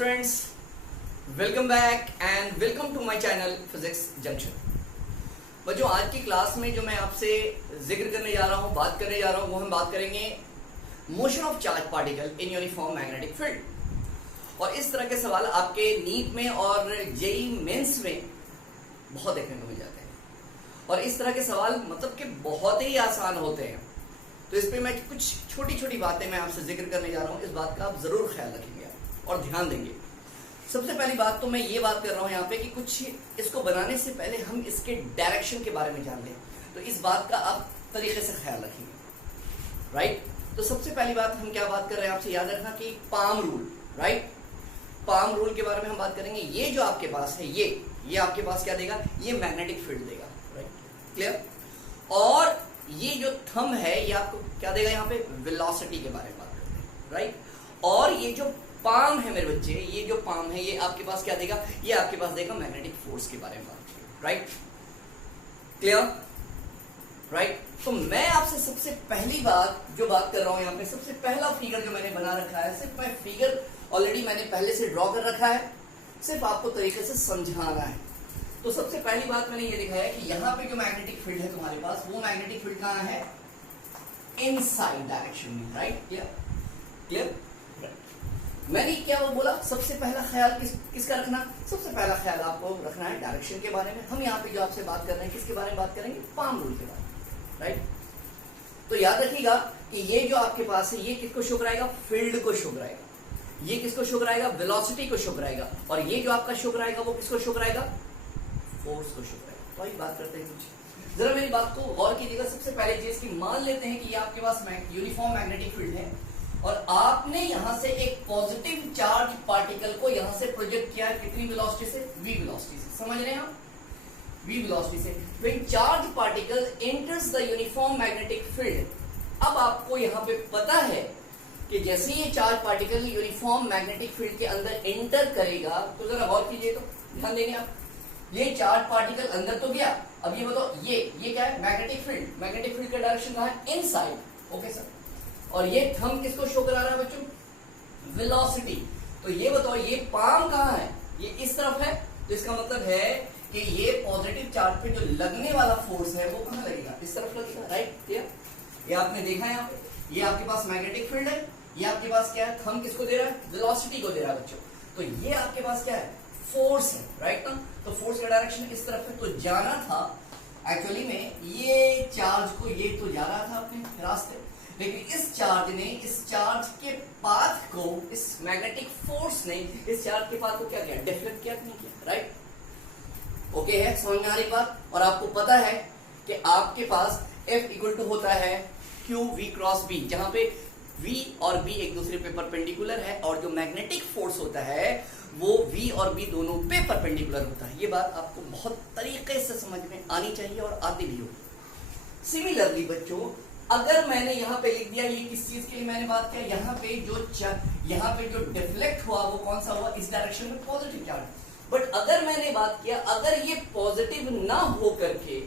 Students, welcome back and welcome to my channel physics junction. बच्चों, आज की class में जो मैं आपसे जिक्र करने जा रहा हूं, बात करने जा रहा हूं, वो हम बात करेंगे motion of charge particle in uniform magnetic field. और इस तरह के सवाल आपके नीट में और जेई मेंस में बहुत देखने को मिल जाते हैं और इस तरह के सवाल मतलब कि बहुत ही आसान होते हैं। तो इस पे मैं कुछ छोटी छोटी बातें मैं आपसे जिक्र करने जा रहा हूं। इस बात का आप जरूर ख्याल रखेंगे और ध्यान देंगे। सबसे पहली बात तो मैं ये बात कर रहा हूं यहाँ पे कि कुछ इसको बनाने से पहले हम इसके डायरेक्शन के बारे में जान लें, तो इस बात का आप तरीके से ख्याल रखेंगे, राइट। तो सबसे पहली बात हम क्या बात कर रहे हैं, आपसे याद रखना कि palm rule, right. Palm rule के बारे में हम बात करेंगे। ये जो आपके पास है, ये आपके पास क्या देगा, ये मैग्नेटिक फील्ड देगा, राइट, क्लियर। और ये जो थंब है ये आपको क्या देगा, यहाँ पे वेलोसिटी के बारे में बात करते हैं, राइट। और ये जो पाम है मेरे बच्चे, ये जो पाम है ये आपके पास क्या देगा, ये आपके पास देगा मैग्नेटिक फोर्स के बारे में बात करेंगे, राइट, क्लियर, राइट। तो मैं आपसे सबसे पहली बात जो बात कर रहा हूं यहाँ पे, सबसे पहला फिगर जो मैंने बना रखा है, सिर्फ मैं फिगर ऑलरेडी मैंने पहले से ड्रॉ कर रखा है, सिर्फ आपको तरीके से समझाना है। तो सबसे पहली बात मैंने ये दिखाया कि यहाँ पे जो मैग्नेटिक फील्ड है तुम्हारे पास, वो मैग्नेटिक फील्ड कहाँ है, इनसाइड डायरेक्शन में, राइट, क्लियर, क्लियर। मैंने क्या वो बोला, सबसे पहला ख्याल किसका रखना, सबसे पहला ख्याल आपको रखना है डायरेक्शन के बारे में। हम यहाँ पे जो आपसे बात कर रहे हैं किसके बारे में बात करेंगे, पाम रूल के बारे में, राइट। तो याद रखिएगा कि ये जो आपके पास है ये किसको शो कराएगा, फील्ड को शो कराएगा। ये किसको शो कराएगा, वेलोसिटी को शो कराएगा। और ये जो आपका शो कराएगा वो किसको शो कराएगा, फोर्स को शो कराएगा। तो आइए बात करते हैं कुछ, जरा मेरी बात को गौर कीजिएगा। सबसे पहले चीज की मान लेते हैं कि ये आपके पास यूनिफॉर्म मैग्नेटिक फील्ड है और आपने यहां से एक पॉजिटिव चार्ज पार्टिकल को यहां से प्रोजेक्ट किया है, कितनी वेलोसिटी से, v वेलोसिटी से, समझ रहे हैं आप, v वेलोसिटी से। When charge particle enters the uniform magnetic field, अब आपको यहां पे पता है कि जैसे ये charge particle uniform magnetic field के अंदर एंटर करेगा, तो जरा गौर कीजिए, तो ध्यान देंगे आप। ये चार्ज पार्टिकल अंदर तो गया, अब ये बताओ ये क्या है, मैग्नेटिक फील्ड। मैग्नेटिक फील्ड का डायरेक्शन कहां है, इनसाइड, ओके सर। और ये थंब किसको शो करा रहा है बच्चों, वेलोसिटी। तो ये बताओ ये पाम कहां है, ये इस तरफ है, तो इसका मतलब है कि ये पॉजिटिव चार्ज पे जो लगने वाला फोर्स है वो कहां लगेगा, इस तरफ लगेगा, राइट, क्लियर। ये आपने देखा है यहाँ पे, ये आपके पास मैग्नेटिक फील्ड है, ये आपके पास क्या है, थंब किसको दे रहा है, वेलोसिटी को दे रहा है बच्चों। तो ये आपके पास क्या है, फोर्स है, राइट ना। तो फोर्स का डायरेक्शन इस तरफ है, तो जाना था एक्चुअली में ये चार्ज को, ये तो जा रहा था अपने रास्ते, लेकिन इस चार्ज के पाथ को, इस मैग्नेटिक फोर्स ने इस चार्ज के पाथ को क्या किया, डिफ्लेक्ट किया, नहीं किया, राइट, ओके है, समझ में आ रही बात। और आपको पता है कि आपके पास F इक्वल टू होता है Q V क्रॉस B, जहां पे V और B एक दूसरे पे परपेंडिकुलर है, और जो मैग्नेटिक फोर्स होता है वो V और B दोनों पे परपेंडिकुलर होता है। ये बात आपको बहुत तरीके से समझ में आनी चाहिए और आती भी होगी। सिमिलरली बच्चों, अगर मैंने यहाँ पे लिख दिया, ये किस चीज के लिए मैंने बात किया, यहाँ पे जो डिफ्लेक्ट हुआ वो कौन सा हुआ, इस डायरेक्शन में पॉजिटिव चार्ज। बट अगर मैंने बात किया, अगर ये पॉजिटिव ना हो करके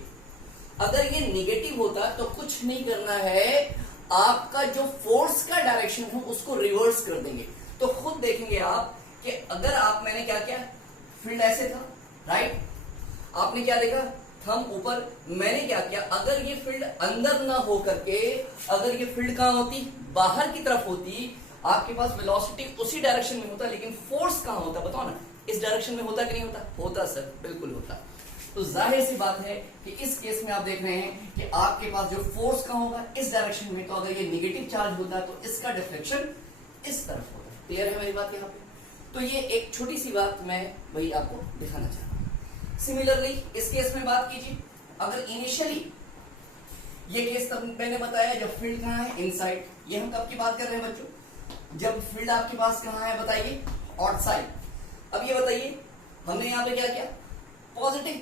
अगर ये नेगेटिव होता, तो कुछ नहीं करना है, आपका जो फोर्स का डायरेक्शन है उसको रिवर्स कर देंगे। तो खुद देखेंगे आप कि अगर मैंने क्या किया, फील्ड ऐसे था, राइट, आपने क्या देखा, थंब ऊपर, मैंने क्या किया, अगर ये फील्ड अंदर ना हो करके, अगर ये फील्ड कहां होती, बाहर की तरफ होती, आपके पास वेलोसिटी उसी डायरेक्शन में होता, लेकिन फोर्स कहां होता, बताओ ना, इस डायरेक्शन में होता कि नहीं होता, होता सर, बिल्कुल होता। तो जाहिर सी बात है कि इस केस में आप देख रहे हैं कि आपके पास जो फोर्स कहां होगा, इस डायरेक्शन में। तो अगर ये नेगेटिव चार्ज होता तो इसका डिफ्लेक्शन इस तरफ होता। क्लियर है मेरी बात यहाँ पे। तो ये एक छोटी सी बात मैं वही आपको दिखाना चाहता हूं। सिमिलरली इस केस में बात कीजिए, अगर इनिशियली ये केस तब मैंने बताया जब फील्ड कहां है, इनसाइड। ये हम कब की बात कर रहे हैं बच्चों, जब फील्ड आपके पास कहां है, बताइए, आउटसाइड। अब ये बताइए, हमने यहां पे क्या किया, पॉजिटिव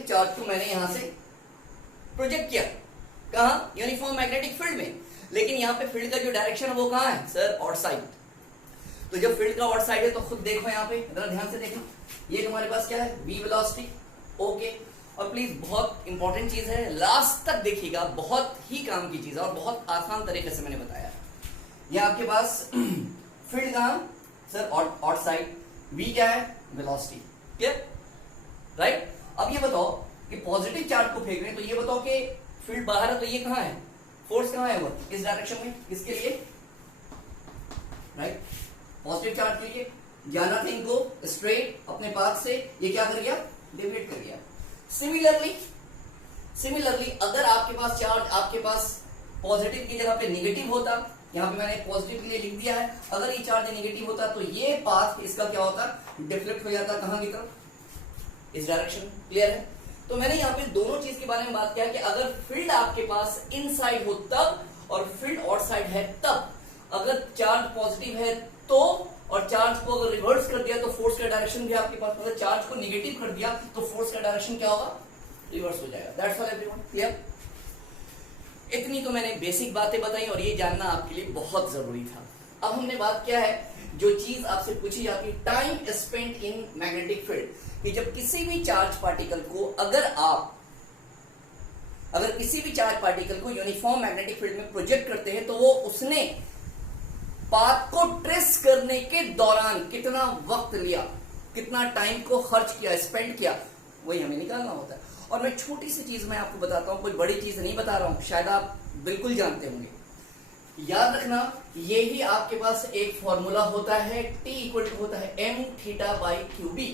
चार्ज को मैंने यहां से प्रोजेक्ट किया, कहां, यूनिफॉर्म मैग्नेटिक फील्ड में। लेकिन यहां पे फील्ड का जो डायरेक्शन है वो कहां है, सर, आउटसाइड। तो जब फील्ड का आउटसाइड है तो खुद देखो यहाँ पे, जरा ध्यान से देखो, ये तुम्हारे पास क्या है, v वेलोसिटी, ओके। और प्लीज बहुत इंपॉर्टेंट चीज है, लास्ट तक देखिएगा, बहुत ही काम की चीज है और बहुत आसान तरीके से मैंने बताया। ये आपके पास फील्ड कहां, सर ऑड साइड, v क्या है, वेलोसिटी, क्लियर, राइट। अब ये बताओ कि पॉजिटिव चार्ज को फेंक रहे हैं, तो ये बताओ कि फील्ड बाहर है, तो ये कहां है, फोर्स कहां है, वो इस डायरेक्शन में, किसके लिए, राइट, पॉजिटिव चार्ज के लिए। जाना था इनको स्ट्रेट अपने पाथ से, ये क्या कर गया, डेविएट कर गया। सिमिलरली अगर आपके पास चार्ज आपके पास पॉजिटिव की जगह पे निगेटिव होता, यहां पे मैंने पॉजिटिव के लिए लिख दिया है, अगर ये चार्ज निगेटिव होता तो ये पाथ इसका क्या होता, डिफ्लेक्ट हो जाता कहां की तरफ, इस डायरेक्शन में, क्लियर है। तो मैंने यहाँ पे दोनों चीज के बारे में बात किया कि अगर फील्ड आपके पास इनसाइड हो तब, और फील्ड आउटसाइड है तब। अगर चार्ज पॉजिटिव है तो, और चार्ज को अगर रिवर्स कर दिया तो फोर्स का डायरेक्शन भी आपके पास, मतलब चार्ज को निगेटिव कर दिया तो फोर्स का डायरेक्शन क्या होगा, रिवर्स हो जाएगा। That's all everyone, clear. इतनी तो मैंने बेसिक बातें बताई और ये जानना आपके लिए बहुत जरूरी था। अब हमने बात किया है जो चीज आपसे पूछी जाती है, time spent in magnetic field, कि जब किसी भी चार्ज पार्टिकल को अगर किसी भी चार्ज पार्टिकल को यूनिफॉर्म मैग्नेटिक फील्ड में प्रोजेक्ट करते हैं तो वो उसने पाथ को ट्रेस करने के दौरान कितना वक्त लिया, कितना टाइम को खर्च किया, स्पेंड किया, वही हमें निकालना होता है। और मैं छोटी सी चीज मैं आपको बताता हूं, कोई बड़ी चीज नहीं बता रहा हूं, शायद आप बिल्कुल जानते होंगे। याद रखना, ये ही आपके पास एक फॉर्मूला होता है, T इक्वल टू होता है m theta by q B.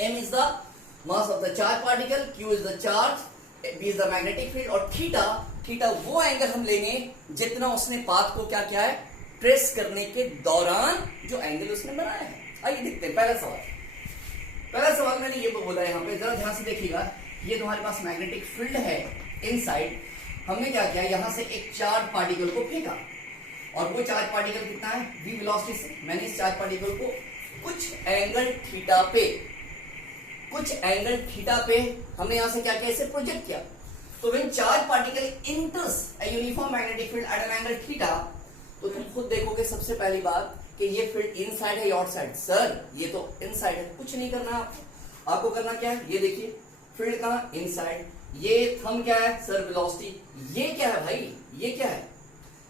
m is the mass of the charge particle, q is the charge, b is the magnetic field, और थीटा वो एंगल हम लेंगे जितना उसने पाथ को क्या किया है, ट्रेस करने के दौरान जो एंगल उसने बनाया है। आइए देखते हैं पहला सवाल मैंने ये बोला यहाँ पे, जरा ध्यान से देखिएगा। ये तुम्हारे पास मैग्नेटिक फील्ड है इनसाइड, हमने क्या किया, यहां से एक चार्ज पार्टिकल को फेंका, और वो चार्ज पार्टिकल कितना है, v वेलोसिटी से मैंने इस चार्ज पार्टिकल को कुछ एंगल थीटा पे हमने यहां से क्या किया, इसे प्रोजेक्ट किया। तो when charge particle इंटर्स a uniform magnetic field at an angle theta, तो तुम खुद देखोगे सबसे पहली बात कि ये फील्ड इनसाइड है या आउटसाइड। सर ये तो इनसाइड है, कुछ नहीं करना आपको करना क्या है, ये देखिए फील्ड कहां, इनसाइड, ये थंब क्या है सर, वेलोसिटी, ये क्या है भाई, ये क्या है,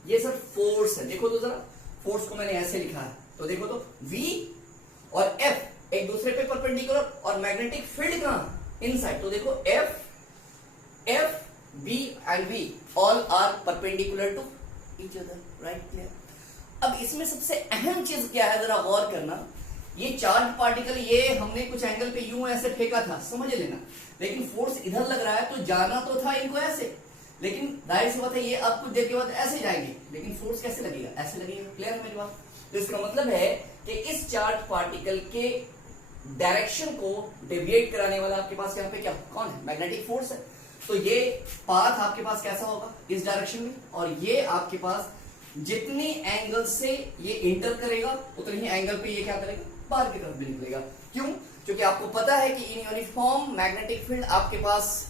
ये सर फोर्स है। देखो तो जरा, फोर्स को मैंने ऐसे लिखा है, तो देखो तो v और f एक दूसरे पे परपेंडिकुलर, और मैग्नेटिक फील्ड कहां, इनसाइड, तो देखो f b and v all are perpendicular to each other, right, clear. अब इसमें सबसे अहम चीज क्या है, जरा गौर करना। ये चार्ज पार्टिकल, ये हमने कुछ एंगल पे यूं ऐसे फेंका था, समझ लेना, लेकिन फोर्स इधर लग रहा है, तो जाना तो था इनको ऐसे, लेकिन जाहिर सी बात है ये अब कुछ देर के बाद ऐसे जाएंगे, लेकिन फोर्स कैसे लगेगा, ऐसे लगेगा, क्लियर है मेरी बात। तो इसका मतलब है कि इस चार्ज पार्टिकल के डायरेक्शन को डेविएट कराने वाला आपके पास यहाँ पे क्या, कौन है, मैग्नेटिक फोर्स है। तो ये पाथ आपके पास कैसा होगा, इस डायरेक्शन में, और ये आपके पास जितनी एंगल से ये इंटर करेगा उतनी ही एंगल पे ये क्या करेगा, बाहर की तरफ भी निकलेगा। क्यों, क्योंकि आपको पता है कि इन यूनिफॉर्म मैग्नेटिक फील्ड आपके पास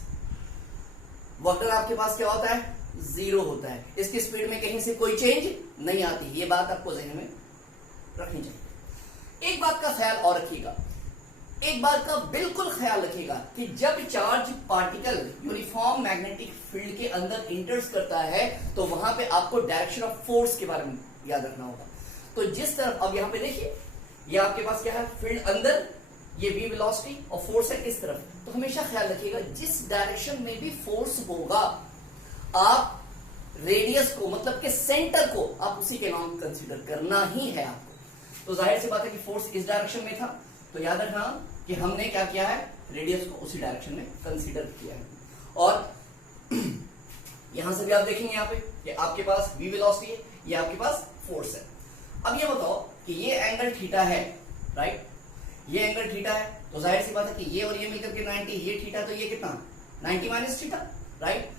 वेक्टर आपके पास क्या होता है, जीरो होता है, इसकी स्पीड में कहीं से कोई चेंज नहीं आती। ये बात आपको ज़हन में रखनी चाहिए। एक बात का ख्याल और रखिएगा, एक बात का बिल्कुल ख्याल रखिएगा कि जब charge particle uniform magnetic field के अंदर इंटर्स करता है तो वहां पे आपको डायरेक्शन ऑफ फोर्स के बारे में याद रखना होगा। तो जिस तरफ, अब यहां पे देखिए, ये आपके पास क्या है, फील्ड अंदर, ये v वेलोसिटी और फोर्स है इस तरफ। तो हमेशा ख्याल रखिएगा जिस डायरेक्शन में भी फोर्स होगा, आप रेडियस को, मतलब के सेंटर को, आप उसी के नाम कंसीडर करना ही है आपको। तो जाहिर सी बात है कि फोर्स इस डायरेक्शन में था, तो याद रखना कि हमने क्या किया है, रेडियस को उसी डायरेक्शन में कंसीडर किया है। और यहां से भी आप देखेंगे यहाँ पे कि आपके पास v वेलोसिटी है, ये आपके पास फोर्स है। अब ये बताओ कि ये एंगल थीटा है, राइट, ये एंगल थीटा है, तो जाहिर सी बात है कि ये और ये मिलकर के 90, ये थीटा, तो ये कितना 90 माइनस थीटा, राइट,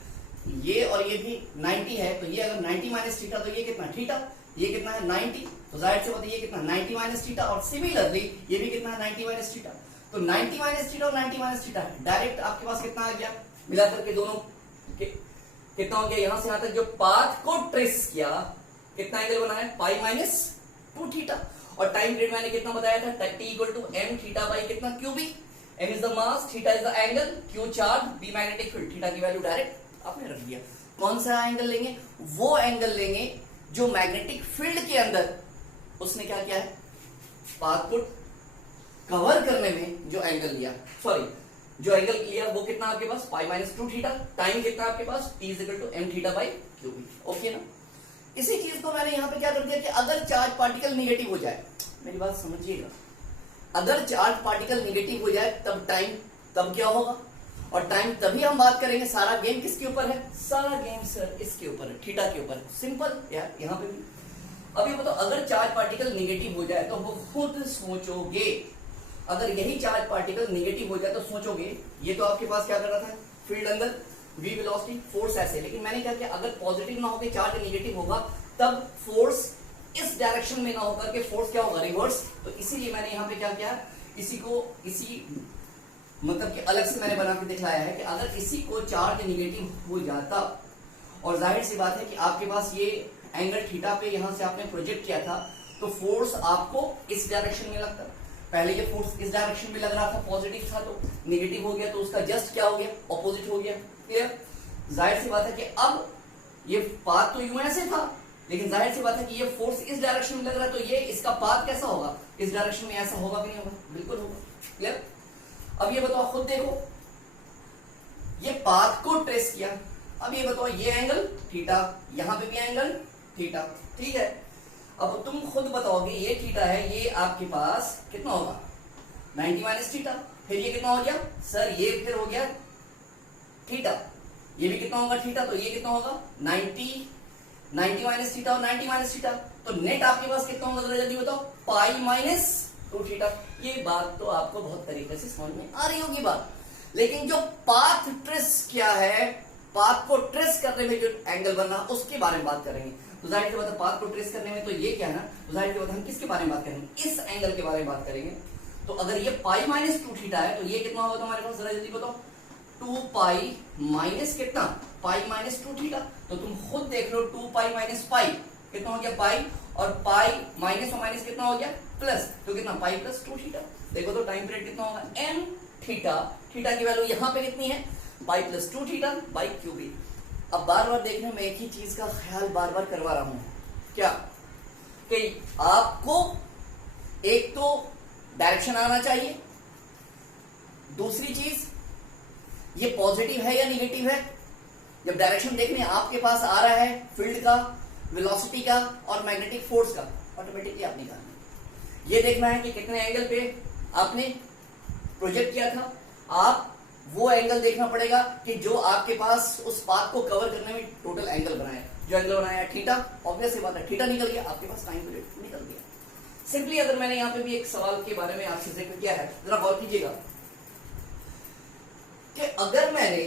ये और ये भी 90 है, तो ये अगर 90 माइनस थीटा, तो ये कितना थीटा, ये कितना है 90, तो जाहिर सी बात है ये कितना 90 माइनस थीटा, और सिमिलरली ये भी कितना है 90 माइनस थीटा। तो 90 माइनस थीटा और 90 माइनस थीटा है, डायरेक्ट आपके पास कितना आ गया, मिलाकर के दोनों कितना हो गया, यहां से यहां तक जो पाथ को ट्रेस किया, कितना एंगल बना है, पाई माइनस 2 थीटा। और टाइम पीरियड मैंने कितना बताया था, t equal to m theta by कितना q B, m is the mass, theta is the angle, q charge, b magnetic field, theta की वैल्यू डायरेक्ट आपने रख दिया। कौन सा एंगल लेंगे, वो एंगल लेंगे जो मैग्नेटिक फील्ड के अंदर उसने क्या किया है, पाथ को कवर करने में जो एंगल लिया, सॉरी जो एंगल लिया वो कितना आपके पास पाई माइनस 2 थीटा, टाइम कितना आपके पास t is equal to m theta by q B. Okay ना। इसी चीज को मैंने यहां पे क्या कर दिया कि अगर चार्ज पार्टिकल निगेटिव हो जाए, मेरी बात समझिएगा, अगर चार्ज पार्टिकल निगेटिव हो जाए तब टाइम, तब क्या होगा, और टाइम तभी हम बात करेंगे। सारा गेम किसके ऊपर है, सारा गेम सर इसके ऊपर है, थीटा के ऊपर है। सिंपल यार, यहां पे भी। अब ये बताओ, अगर चार्ज पार्टिकल निगेटिव हो जाए तो वो खुद सोचोगे, अगर यही चार्ज पार्टिकल निगेटिव हो जाए तो सोचोगे, ये तो आपके पास क्या कर रहा था, फील्ड अंदर, v वेलोसिटी, फोर्स ऐसे, लेकिन मैंने क्या किया, अगर पॉजिटिव ना होकर चार्ज निगेटिव होगा तब फोर्स इस डायरेक्शन में ना होकर के फोर्स क्या होगा, रिवर्स। तो इसीलिए मैंने यहाँ पे क्या किया, इसी को इसी मतलब कि अलग से मैंने बना के दिखाया है कि अगर इसी को चार्ज निगेटिव हो जाता, और जाहिर सी बात है कि आपके पास ये एंगल थीटा पे यहां से आपने प्रोजेक्ट किया था, तो फोर्स आपको इस डायरेक्शन में लगता, पहले ये फोर्स इस डायरेक्शन में लग रहा था, पॉजिटिव था, तो निगेटिव हो गया तो उसका जस्ट क्या हो गया, ऑपोजिट हो गया। क्लियर। जाहिर सी बात है कि अब ये पाथ तो यूं ऐसे था, लेकिन जाहिर सी बात है कि ये फोर्स इस डायरेक्शन में लग रहा है, तो ये इसका पाथ कैसा होगा, इस डायरेक्शन में ऐसा होगा कि नहीं होगा, बिल्कुल होगा। क्लियर। अब ये बताओ, खुद देखो, ये पाथ को ट्रेस किया, अब ये बताओ, ये एंगल थीटा, यहां पे भी एंगल थीटा, ठीक है। अब तुम खुद बताओगे, ये थीटा है, ये आपके पास कितना होगा, 90 माइनस थीटा, फिर ये कितना हो गया सर, ये फिर हो गया थीटा, ये भी कितना होगा थीटा, तो ये कितना होगा 90 माइनस थीटा और 90 माइनस थीटा, तो नेट आपके पास कितना होगा, जरा जल्दी बताओ, पाई माइनस 2 थीटा। ये बात तो आपको बहुत तरीके से समझ में आ रही होगी बात, लेकिन जो पाथ ट्रेस क्या है, पाथ को ट्रेस करने में जो एंगल बनना, उसके बारे में बात करेंगे। तो जाहिर सी बात है, पाथ को ट्रेस करने में तो ये क्या है ना, तो जाहिर सी बात है हम किसके बारे में बात करेंगे, इस एंगल के बारे में बात करेंगे। तो अगर ये पाई माइनस 2 थीटा है, तो ये कितना होगा तुम्हारे पास, जरा जल्दी बताओ, 2 पाई माइनस कितना, पाई माइनस 2 थीटा। तो तुम खुद देख लो, 2 पाई माइनस पाई कितना हो गया, पाई, और पाई माइनस और माइनस कितना हो गया, प्लस, तो कितना, पाई प्लस 2 थीटा। देखो तो टाइम पीरियड कितना होगा, एन थीटा, थीटा की वैल्यू यहां पे कितनी है, pi plus 2 theta by q B. अब बार बार देखने में एक ही चीज का ख्याल बार बार करवा रहा हूं, क्या, कि आपको एक तो डायरेक्शन आना चाहिए, दूसरी चीज ये पॉजिटिव है या निगेटिव है। जब डायरेक्शन देखने आपके पास आ रहा है, फील्ड का, वेलोसिटी का और मैग्नेटिक फोर्स का, ऑटोमेटिकली आप निकालना, ये देखना है कि कितने एंगल पे आपने प्रोजेक्ट किया था। आप वो एंगल देखना पड़ेगा कि जो आपके पास उस पाथ को कवर करने में टोटल एंगल बनाया, जो एंगल बनाया थीटा, ऑब्वियस सी बात है थीटा निकल गया, आपके पास टाइम पीरियड निकल गया। सिंपली अगर मैंने यहाँ पे भी एक सवाल के बारे में आपसे जिक्र किया है, जरा गौर कीजिएगा कि अगर मैंने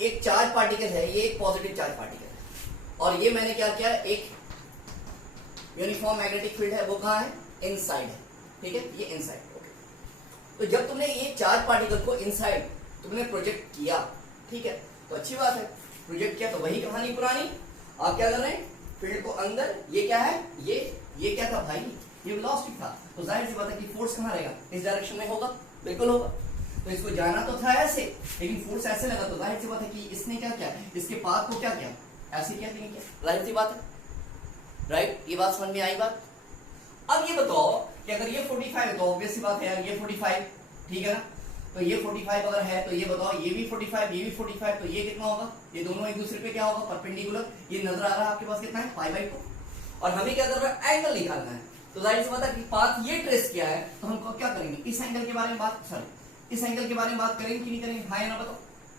एक चार्ज पार्टिकल है, ये एक पॉजिटिव चार्ज पार्टिकल है, और ये मैंने क्या किया, एक यूनिफॉर्म मैग्नेटिक फील्ड है, वो कहां है, इनसाइड है, ठीक है, ये इनसाइड। ओके, तो जब तुमने ये चार्ज पार्टिकल को इनसाइड तुमने प्रोजेक्ट किया, ठीक है, तो अच्छी बात है, प्रोजेक्ट किया तो वही कहानी पुरानी। आप क्या कर रहे हैं, फील्ड को अंदर, ये क्या है, ये क्या था भाई, ये वेलोसिटी था, तो जाहिर सी बात है कि फोर्स कहां रहेगा, इस डायरेक्शन में होगा, बिल्कुल होगा। तो इसको जाना तो था ऐसे, लेकिन फोर्स ऐसे लगा, तो जाहिर सी बात है कि इसने क्या किया, इसके पाथ को क्या किया, ऐसे किया कि नहीं किया, जाहिर सी बात है, राइट। ये बात समझ में आई बात। अब ये बताओ कि अगर ये 45 है, तो ऑब्वियस सी बात है यार, ये 45, ठीक है ना, तो ये 45 अगर है, तो ये बताओ, ये भी 45, ये भी 45, तो ये कितना होगा, ये दोनों एक दूसरे पे क्या होगा, परपेंडिकुलर। ये नजर आ रहा है आपके पास कितना है, π/2, और हमें क्या करना है, एंगल निकालना है। तो जाहिर सी बात है कि पाथ ये ट्रेस किया है, तो हमको क्या करेंगे, इस एंगल के बारे में बात, सॉरी इस एंगल के बारे में बात करेंगे कि नहीं करेंगे, हाँ या ना बताओ,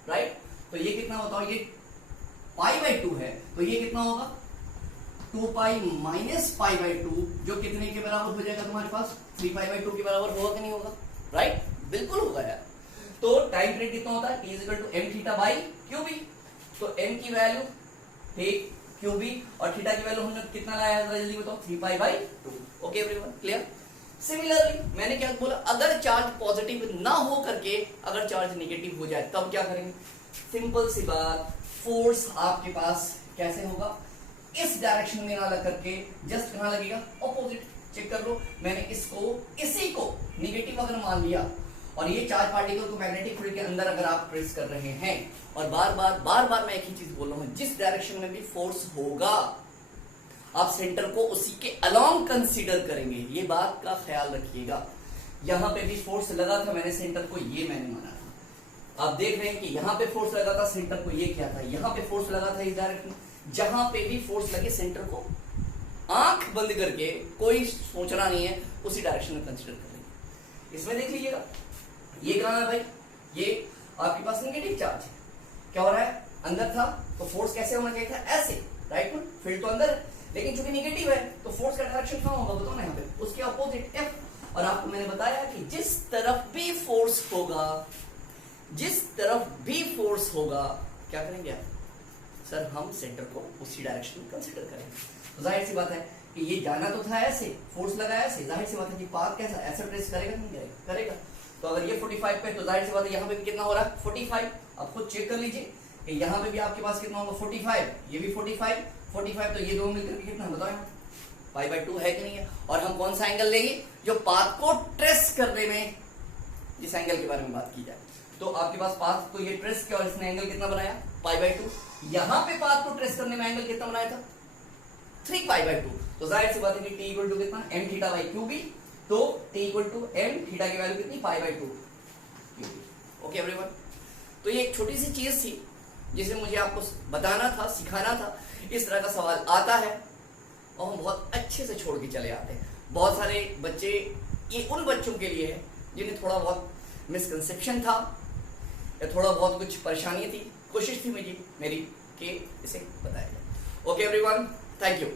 राइट। तो ये कितना बताओ, ये π/2 है, तो ये कितना होगा, 2 पाई माइनस π/2, जो कितने के बराबर हो जाएगा तुम्हारे पास, 3 π/2 के बराबर होगा कि नहीं होगा, राइट, बिल्कुल होगा यार। तो टाइम पीरियड कितना होता है, t is equal to m theta by q B. तो m की वैल्यू ठीक क्यू बी, और थीटा की वैल्यू हमने कितना लाया है, जल्दी बताओ, 3π/2। Okay everyone, clear. सिमिलरली मैंने क्या बोला, अगर चार्ज पॉजिटिव ना हो करके अगर चार्ज नेगेटिव हो जाए तब क्या करेंगे, सिंपल सी बात, फोर्स आपके पास कैसे होगा, इस डायरेक्शन में ना लग करके जस्ट कहां लगेगा, ऑपोजिट। चेक कर लो, मैंने इसको इसी को निगेटिव अगर मान लिया, और ये चार्ज पार्टिकल को मैग्नेटिक फील्ड के अंदर अगर आप प्रेस कर रहे हैं, और बार बार मैं एक ही चीज बोल रहा हूं, जिस डायरेक्शन में भी फोर्स होगा आप सेंटर को उसी के अलोंग कंसीडर करेंगे, ये बात का ख्याल रखिएगा। यहां पे भी फोर्स लगा था, मैंने सेंटर को ये मैंने माना था। आप देख रहे हैं कि यहां पे फोर्स लगा था, सेंटर को ये क्या था, यहां पे फोर्स लगा था इस डायरेक्शन में। जहां पे भी फोर्स लगे सेंटर को आंख बंद करके, कोई सोचना नहीं है, उसी डायरेक्शन में कंसीडर करेंगे। इसमें देख लीजिएगा, ये कहां है भाई, ये आपके पास नेगेटिव चार्ज है। क्या हो रहा है, अंदर था तो फोर्स कैसे होना चाहिए था, ऐसे, राइट में, फील्ड तो अंदर है, लेकिन चूंकि नेगेटिव है तो फोर्स का डायरेक्शन कहां होगा, बताओ ना, यहाँ पे उसके अपोजिट एफ। और आपको मैंने बताया कि जिस तरफ भी फोर्स होगा, जिस तरफ भी फोर्स होगा, क्या करेंगे आप, सर हम सेंटर को उसी डायरेक्शन में कंसीडर करेंगे। तो जाहिर सी बात है कि ये जाना तो था ऐसे, फोर्स लगा ऐसे, जाहिर सी बात है कि पाथ कैसा, ऐसा ट्रेस करेगा नहीं करेगा, करेगा। तो अगर ये 45 पे, तो जाहिर सी बात है यहाँ पे भी कितना हो रहा है, 45। आप खुद चेक कर लीजिए कि यहाँ पे भी आपके पास कितना होगा, 45, ये भी 45, 45, तो ये दोनों मिलकर के कितना बताओ, π/2 है कि नहीं है। और हम कौन सा एंगल लेंगे, जो पाथ को ट्रेस करने में, जिस एंगल के बारे में बात की जाए, तो आपके पास पाथ को ये ट्रेस किया और इसने एंगल कितना बनाया, π/2। यहाँ पे पाथ को ट्रेस करने में एंगल कितना बनाया था, 3π/2। तो जाहिर सी बात है कि t इक्वल टू कितना, m θ/qb। तो t इक्वल टू m θ की वैल्यू कितनी, π/2। ओके एवरीवन, तो ये एक छोटी सी चीज थी जिसे मुझे आपको बताना था, सिखाना था। इस तरह का सवाल आता है और हम बहुत अच्छे से छोड़ के चले आते हैं। बहुत सारे बच्चे, ये उन बच्चों के लिए है जिन्हें थोड़ा बहुत मिसकंसेप्शन था या थोड़ा बहुत कुछ परेशानी थी। कोशिश थी मेरी कि इसे बताया जाए। Okay everyone, thank you.